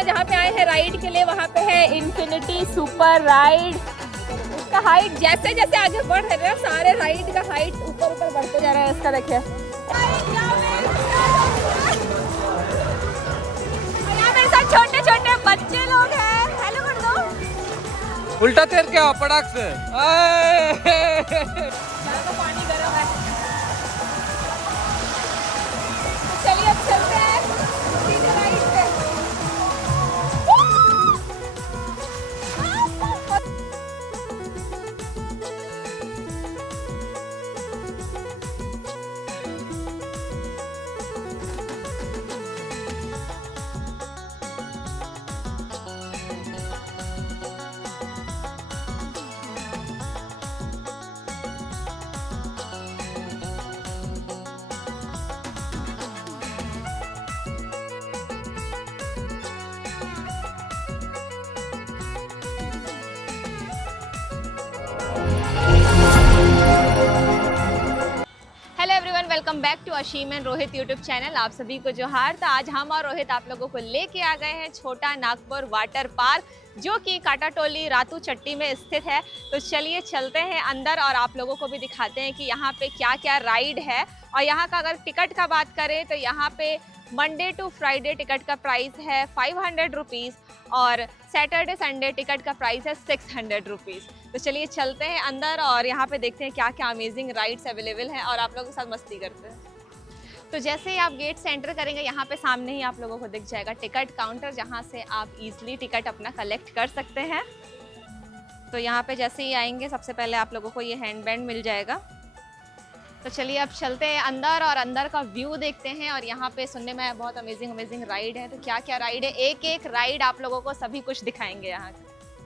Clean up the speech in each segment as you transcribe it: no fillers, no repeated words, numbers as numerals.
यहाँ जहाँ पे आए हैं राइड के लिए, वहाँ पे है इन्फिनिटी सुपर राइड। इसका हाइट जैसे जैसे आगे बढ़ रहे हैं सारे राइड का हाइट ऊपर ऊपर बढ़ते जा रहा है। इसका देखिए यहाँ मेरे साथ छोटे छोटे बच्चे लोग हैं। हेलो कर दो। उल्टा तैर क्या पटाख से। तो पानी गर्म है। चलिए अब चलते हैं सीधे राइड पे। Welcome back to Ashim and Rohit YouTube channel. आप सभी को जोहार। तो आज हम और रोहित आप लोगों को लेके आ गए हैं छोटा नागपुर वाटर पार्क, जो कि काटाटोली रातू चट्टी में स्थित है। तो चलिए चलते हैं अंदर और आप लोगों को भी दिखाते हैं कि यहाँ पे क्या क्या राइड है। और यहाँ का अगर टिकट का बात करें तो यहाँ पे मंडे टू फ्राइडे टिकट का प्राइस है 500 रुपीज़ और सैटरडे संडे टिकट का प्राइस है 600 रुपीज़। तो चलिए चलते हैं अंदर और यहाँ पे देखते हैं क्या क्या अमेजिंग राइड्स अवेलेबल हैं और आप लोगों के साथ मस्ती करते हैं। तो जैसे ही आप गेट से एंटर करेंगे यहाँ पे सामने ही आप लोगों को दिख जाएगा टिकट काउंटर, जहाँ से आप इजीली टिकट अपना कलेक्ट कर सकते हैं। तो यहाँ पे जैसे ही आएंगे सबसे पहले आप लोगों को ये हैंड बैंड मिल जाएगा। तो चलिए अब चलते हैं अंदर और अंदर का व्यू देखते हैं। और यहाँ पे सुनने में बहुत अमेजिंग राइड है। तो क्या क्या राइड है, एक एक राइड आप लोगों को सभी कुछ दिखाएंगे यहाँ।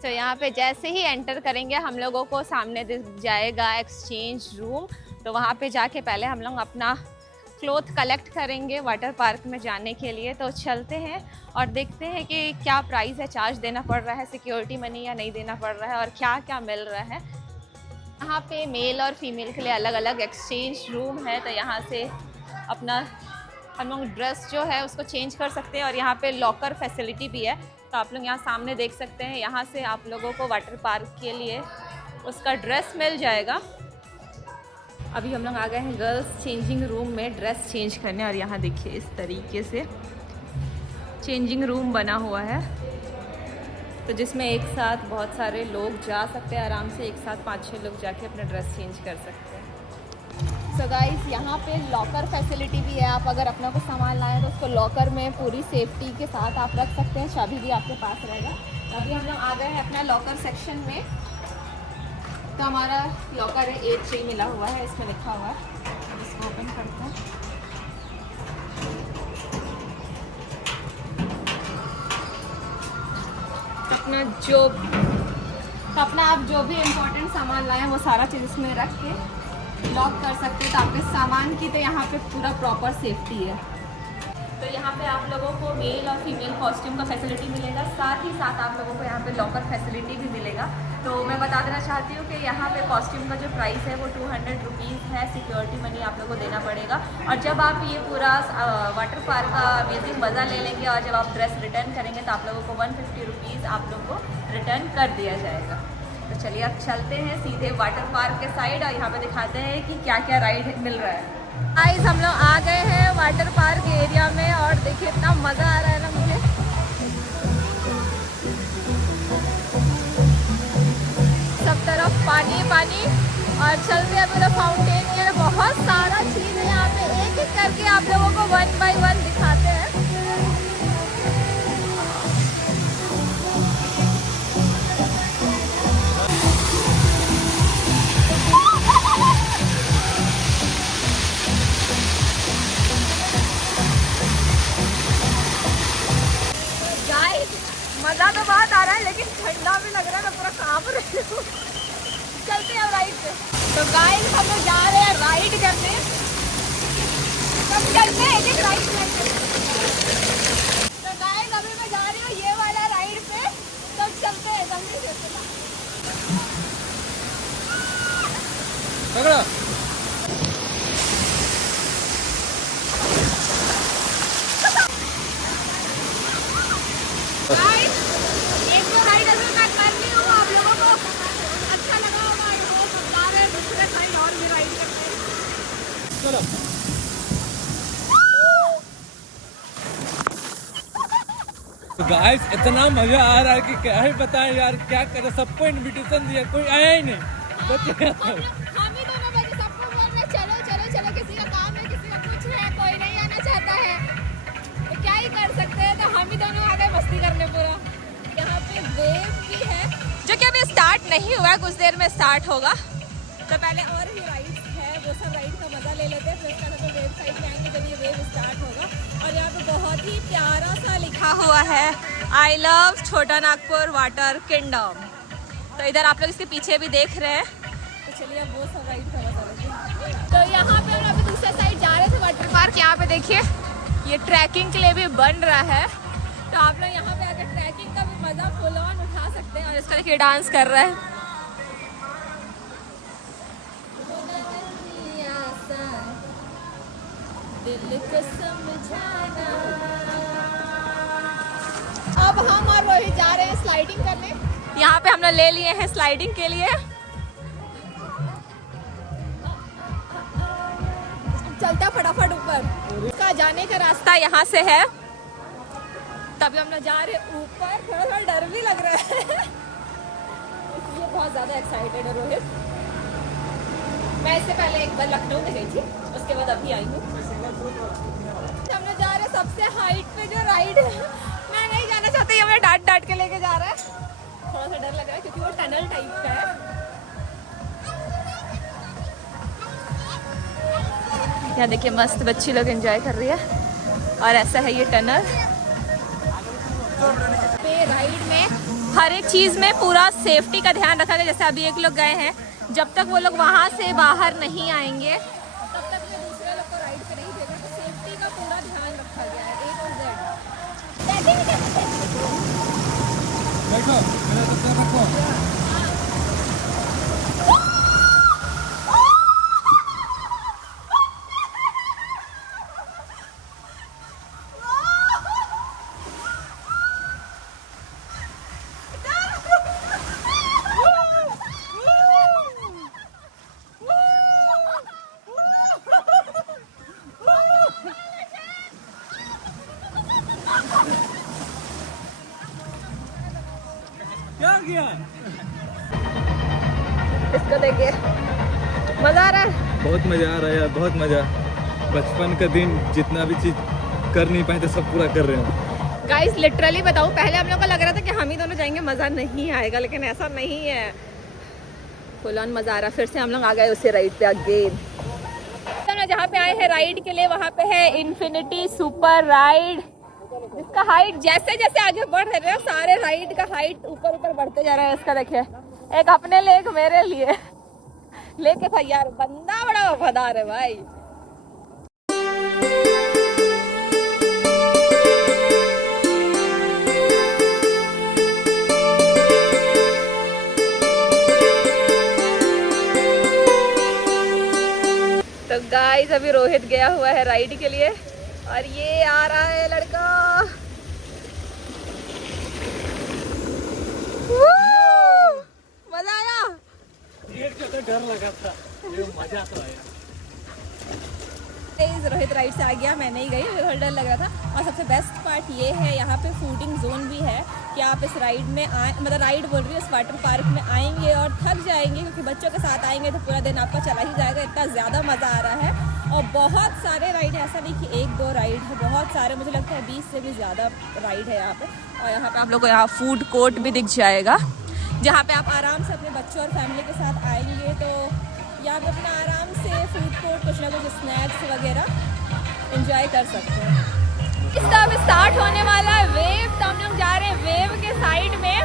तो यहाँ पे जैसे ही एंटर करेंगे हम लोगों को सामने दिख जाएगा एक्सचेंज रूम। तो वहाँ पे जाके पहले हम लोग अपना क्लोथ कलेक्ट करेंगे वाटर पार्क में जाने के लिए। तो चलते हैं और देखते हैं कि क्या प्राइस है, चार्ज देना पड़ रहा है, सिक्योरिटी मनी या नहीं देना पड़ रहा है और क्या क्या मिल रहा है। यहाँ पे मेल और फीमेल के लिए अलग अलग एक्सचेंज रूम है। तो यहाँ से अपना हम लोग ड्रेस जो है उसको चेंज कर सकते हैं और यहाँ पे लॉकर फैसिलिटी भी है। तो आप लोग यहाँ सामने देख सकते हैं, यहाँ से आप लोगों को वाटर पार्क के लिए उसका ड्रेस मिल जाएगा। अभी हम लोग आ गए हैं गर्ल्स चेंजिंग रूम में ड्रेस चेंज करने। और यहाँ देखिए इस तरीके से चेंजिंग रूम बना हुआ है, तो जिसमें एक साथ बहुत सारे लोग जा सकते हैं आराम से। एक साथ 5-6 लोग जाके अपना ड्रेस चेंज कर सकते हैं। सो गाइस यहाँ पे लॉकर फैसिलिटी भी है। आप अगर अपना कुछ सामान लाएं तो उसको लॉकर में पूरी सेफ्टी के साथ आप रख सकते हैं, चाबी भी आपके पास रहेगा। अभी हम लोग आ गए हैं अपना लॉकर सेक्शन में। तो हमारा लॉकर है A3 मिला हुआ है, इसमें लिखा हुआ है। इसको ओपन करते हैं। अपना आप जो भी इम्पोर्टेंट सामान लाएं वो सारा चीज़ इसमें रख के लॉक कर सकते हैं। तो आपके सामान की तो यहाँ पे पूरा प्रॉपर सेफ्टी है। तो यहाँ पे आप लोगों को मेल और फीमेल कॉस्ट्यूम का फैसिलिटी मिलेगा, साथ ही साथ आप लोगों को यहाँ पे लॉकर फैसिलिटी भी मिलेगा। तो मैं बता देना चाहती हूँ कि यहाँ पे कॉस्ट्यूम का जो प्राइस है वो 200 रुपीज़ है। सिक्योरिटी मनी आप लोगों को देना पड़ेगा। और जब आप ये पूरा वाटर पार्क का अमेजिंग मज़ा ले लेंगे और जब आप ड्रेस रिटर्न करेंगे तो आप लोगों को 150 रुपीज़ आप लोगों को रिटर्न कर दिया जाएगा। तो चलिए अब चलते हैं सीधे वाटर पार्क के साइड और यहाँ पे दिखाते हैं कि क्या क्या राइड मिल रहा है। गाइस हम लोग आ गए हैं वाटर पार्क एरिया में और देखिए इतना मज़ा आ रहा है ना मुझे। सब तरफ पानी पानी और चलते हैं मेरा फाउंटेन है, बहुत सारा चीज़ है यहाँ पे। एक एक करके आप लोगों को 1 बाय 1 दिखाते हैं। मज़ा तो बहुत आ रहा है लेकिन ठंडा भी लग रहा है, मैं पूरा कांप रही हूँ। चलते हैं राइड पे। तो गाइस हम लोग जा रहे हैं राइड करने। सब चलते हैं एक राइड करने। तो गाइस अभी मैं जा रही हूँ ये वाला राइड पे। सब चलते हैं जल्दी से। एक दो राइड अभी मैं कर ली हूँ, आप लोगों को अच्छा लगा होगा। आई होप अब जा रहे हैं दूसरे साइड और भी राइड करते हैं। चलो तो गाइस इतना मजा आ रहा है कि क्या ही बताएं यार, क्या करें। सबको इनविटेशन दिया, कोई आया ही नहीं। हम ही दोनों बजे सबको बोल रहे चलो चलो चलो, किसी का काम है, किसी का कुछ है, कोई नहीं आना चाहता है, तो क्या ही कर सकते हैं। तो हम ही दोनों आ गए मस्ती करने पूरा। यहाँ पे वेव भी है जो कि अभी स्टार्ट नहीं हुआ है, कुछ देर में स्टार्ट होगा। तो पहले और भी राइड्स है, वो सब राइड का मजा ले लेते हैं, फिर उसके बाद वेव साइड में आएंगे जब ये वेव स्टार्ट होगा। और यहाँ पे बहुत ही प्यारा सा लिखा हुआ है आई लव छोटा नागपुर वाटर किंगडम। तो इधर आप लोग इसके पीछे भी देख रहे हैं। तो चलिए अब वो सब राइड का मजा लेते हैं। तो यहाँ पे हम अभी दूसरे साइड जा रहे थे वाटर पार्क। यहाँ पे देखिए ये ट्रैकिंग के लिए भी बन रहा है, तो आप लोग यहाँ पे आकर ट्रैकिंग का भी मजा फुल ऑन उठा सकते हैं। और इसका देखिए डांस कर रहा है। दिल को समझाना। अब हम और रोहित जा रहे हैं स्लाइडिंग करने। यहाँ पे हमने ले लिए हैं स्लाइडिंग के लिए। चलता फटाफट ऊपर। उसका जाने का रास्ता यहाँ से है, तभी हम लोग जा रहे हैं ऊपर। थोड़ा थोड़ा डर भी लग रहा है इसलिए बहुत ज़्यादा एक्साइटेड है रोहित। मैं इससे पहले एक बार लखनऊ में गई थी, उसके बाद अभी आई हूँ। हम लोग जा रहे हैं सबसे हाइट पे जो राइड है। मैं नहीं जाना चाहती, हमें डांट डांट के लेके जा रहा है। थोड़ा सा डर लग रहा है क्योंकि वो टनल टाइप का है। यहाँ देखिए मस्त बच्ची लोग एंजॉय कर रही है। और ऐसा है ये टनल पे। राइड में हर एक चीज़ में पूरा सेफ्टी का ध्यान रखा गया। जैसे अभी एक लोग गए हैं, जब तक वो लोग वहाँ से बाहर नहीं आएंगे तब तक मैं दूसरे लोग को राइड पे नहीं देगा। तो सेफ्टी का पूरा ध्यान रखा गया है A to Z। बैठो, मेरा तो पैर रखो। क्या किया? इसको देखिए मजा आ रहा है। बहुत मजा आ रहा है यार, बहुत मजा। बचपन का दिन जितना भी चीज कर नहीं पाए थे सब पूरा कर रहे हैं। गाइस लिटरली बताऊं, पहले हम लोग को लग रहा था कि हम ही दोनों जाएंगे मजा नहीं आएगा, लेकिन ऐसा नहीं है। फुल ऑन मजा आ रहा है। फिर से हम लोग आ गए उसी राइड पे अगेन। तो जहाँ पे आए हैं राइड के लिए, वहाँ पे है इन्फिनिटी सुपर राइड, जिसका हाइट जैसे जैसे आगे बढ़ रहे हैं सारे राइड का हाइट ऊपर ऊपर बढ़ते जा रहा है। इसका देखिए, एक अपने लिए एक मेरे लिए लेके था यार। बंदा बड़ा वफादार है भाई। तो गाइस अभी रोहित गया हुआ है राइड के लिए और ये आ रहा है लड़का। मजा आया। एक जगह डर लगा था, ये मजा आ रहा है। रोहित राइड से आ गया, मैं नहीं गई, मुझे थोड़ा डर लग रहा था। और सबसे बेस्ट पार्ट ये है, यहाँ पे फूडिंग जोन भी है कि आप इस राइड में आए, मतलब राइड बोल रही है, इस वाटर पार्क में आएंगे और थक जाएंगे क्योंकि बच्चों के साथ आएंगे तो पूरा दिन आपका चला ही जाएगा। इतना ज़्यादा मज़ा आ रहा है। और बहुत सारे राइड है, ऐसा नहीं कि एक दो राइड है, बहुत सारे, मुझे लगता है 20 से भी ज़्यादा राइड है यहाँ पे। और यहाँ पे आप लोग को यहाँ फूड कोर्ट भी दिख जाएगा, जहाँ पे आप आराम से अपने बच्चों और फैमिली के साथ आएंगे तो यहाँ पे अपना आराम से फूड कोर्ट, कुछ ना कुछ स्नैक्स वगैरह एंजॉय कर सकते हैं। इस टाइम स्टार्ट होने वाला है वेव, तो हम लोग जा रहे हैं वेव के साइड में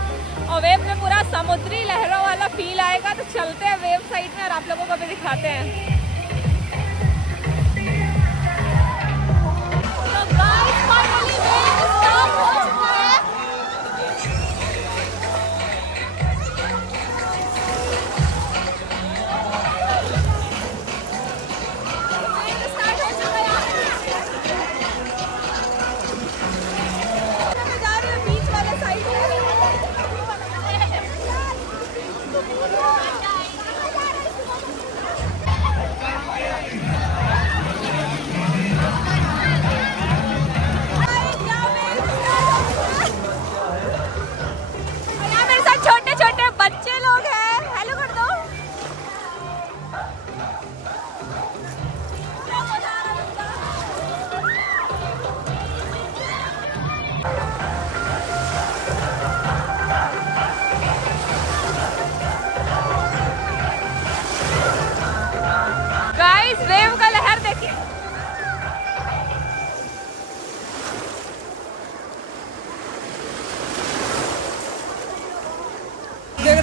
और वेव में पूरा समुद्री लहरों वाला फील आएगा। तो चलते हैं वेव साइड में और आप लोगों को भी दिखाते हैं। तो गाइस फाइनली वेव स्टार्ट हो चुका है। बीच वाले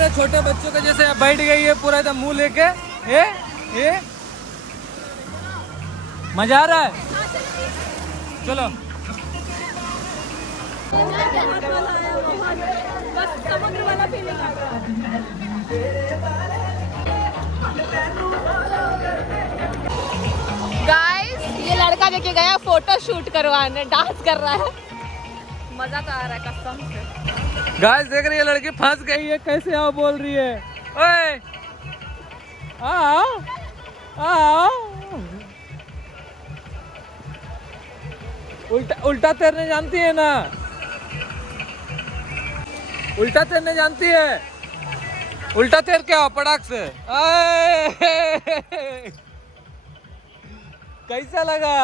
है छोटे बच्चों का जैसे बैठ गई है पूरा एकदम मुंह लेके। ये मजा आ रहा है। चलो गाइस ये लड़का लेके गया फोटो शूट करवाने, डांस कर रहा है, मजा तो आ रहा है कसम से। गाइस देख रही है लड़की फंस गई है, कैसे आओ बोल रही है। ओए आओ उल्टा तैरने जानती है ना, उल्टा तैरने जानती है। उल्टा तैर के आओ पटाख से। कैसा लगा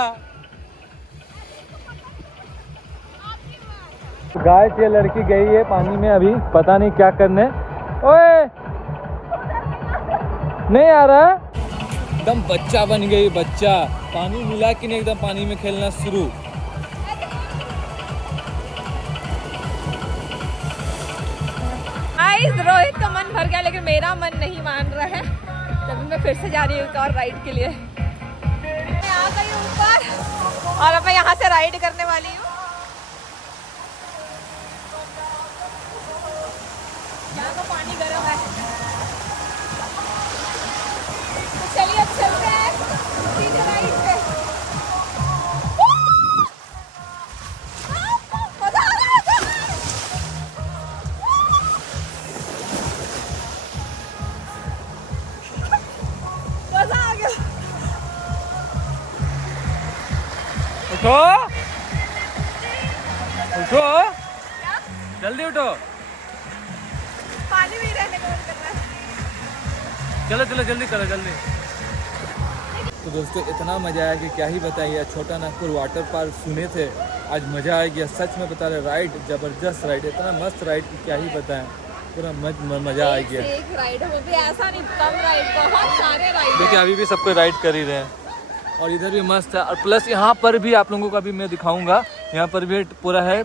गाइस? ये लड़की गई है पानी में अभी, पता नहीं क्या करने। ओए नहीं आ रहा, एकदम बच्चा बन गई, बच्चा। पानी मिला कि नहीं एकदम पानी में खेलना शुरू। रोहित का मन भर गया लेकिन मेरा मन नहीं मान रहा है, तभी मैं फिर से जा रही हूँ एक और राइड के लिए। मैं आ गई हूँ ऊपर और अब मैं यहाँ से राइड करने वाली हूँ। यहाँ का पानी गर्म है, तो चलिए अब चलते हैं सीधे राइड पे। उठो उठो जल्दी उठो, पानी में ही रहने का मन कर रहा है। चलो चलो जल्दी करो जल्दी। तो दोस्तों इतना मजा आया कि क्या ही बताइए। छोटा नागपुर वाटर पार्क सुने थे, आज मजा आ गया, सच में बता रहे। राइड जबरदस्त राइड, इतना मस्त राइड कि क्या ही बताएं, पूरा मजा आ गया। एक राइड वो भी ऐसा नहीं, कम राइड, बहुत सारे राइड। देखिए अभी भी सबको राइड कर ही रहे हैं और इधर भी मस्त है। और प्लस यहाँ पर भी आप लोगों को अभी मैं दिखाऊंगा, यहाँ पर भी पूरा है,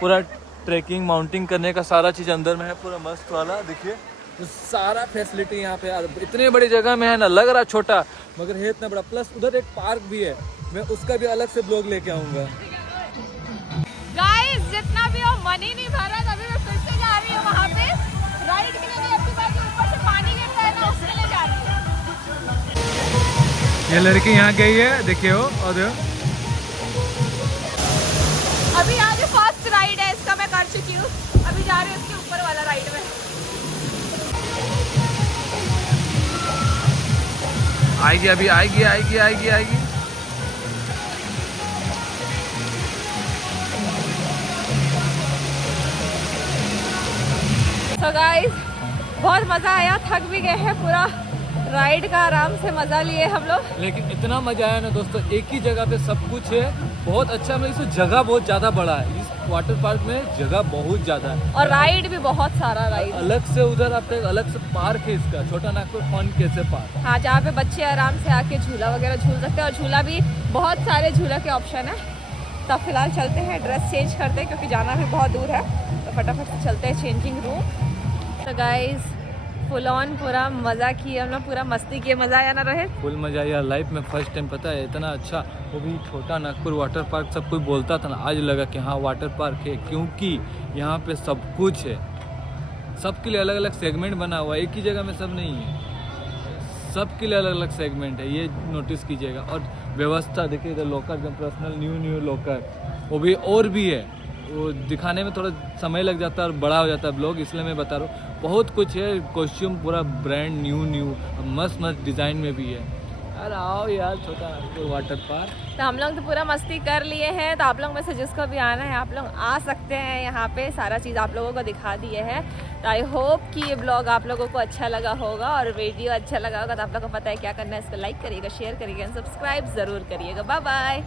पूरा ट्रैकिंग माउंटिंग करने का सारा चीज़ अंदर में है, पूरा मस्त वाला। देखिए तो सारा फैसिलिटी यहाँ पे, इतने बड़ी जगह में है ना, लग रहा छोटा मगर है इतना बड़ा। प्लस उधर एक पार्क भी है, मैं उसका भी अलग से ब्लॉग लेके आऊँगा। गाइस जितना भी हो मन ही नहीं भर रहा, तभी मैं फिर से जा रही हूँ वहाँ पे राइड के लिए। अपनी बात ऊपर से पानी गिरता है ना, उसके लिए जा रही हूँ। ये लड़की यहाँ गई है, देखिए हो। और अभी आज फर्स्ट राइड है इसका, मैं कर चुकी हूँ, अभी जा रही हूँ उसके ऊपर वाला राइड में। आएगी अभी, आएगी आएगी आएगी आएगी। तो गाइस बहुत मजा आया, थक भी गए हैं, पूरा राइड का आराम से मजा लिए हम लोग। लेकिन इतना मजा आया ना दोस्तों, एक ही जगह पे सब कुछ है, बहुत अच्छा। मतलब इसमें जगह बहुत ज़्यादा बड़ा है, इस वाटर पार्क में जगह बहुत ज़्यादा है और राइड भी बहुत सारा राइड। अलग से उधर आपका एक अलग से पार्क है इसका, छोटा नागपुर फन कैसे पार्क। हाँ, जहाँ पे बच्चे आराम से आके झूला वगैरह झूल सकते हैं, और झूला भी बहुत सारे झूला के ऑप्शन है। तो फिलहाल चलते हैं, ड्रेस चेंज करते हैं क्योंकि जाना भी बहुत दूर है, तो फटाफट से चलते हैं चेंजिंग रूम। तो गाइज फुल ऑन पूरा मज़ा किए हम लोग, पूरा मस्ती किए। मज़ा आया ना रोहित? फुल मजा आया लाइफ में, फर्स्ट टाइम पता है इतना अच्छा, वो भी छोटा नागपुर वाटर पार्क। सब कोई बोलता था ना, आज लगा कि हाँ वाटर पार्क है, क्योंकि यहाँ पे सब कुछ है, सबके लिए अलग अलग सेगमेंट बना हुआ है, एक ही जगह में सब नहीं है, सबके लिए अलग अलग सेगमेंट है, ये नोटिस कीजिएगा। और व्यवस्था देखिए, इधर लॉकर एकदम पर्सनल न्यू लॉकर, वो भी और भी है। वो दिखाने में थोड़ा समय लग जाता है और बड़ा हो जाता है ब्लॉग, इसलिए मैं बता रहा हूँ। बहुत कुछ है, कॉस्ट्यूम पूरा ब्रांड न्यू मस्त डिज़ाइन में भी है। यार आओ यार छोटा नागपुर वाटर पार्क। तो हम लोग तो पूरा मस्ती कर लिए हैं, तो आप लोग में से जिसको भी आना है आप लोग आ सकते हैं, यहाँ पे सारा चीज़ आप लोगों को दिखा दिए है। तो आई होप कि ये ब्लॉग आप लोगों को अच्छा लगा होगा, और वीडियो अच्छा लगा होगा तो आप लोगों को पता है क्या करना है, इसको लाइक करिएगा, शेयर करिएगा, सब्सक्राइब ज़रूर करिएगा। Bye bye.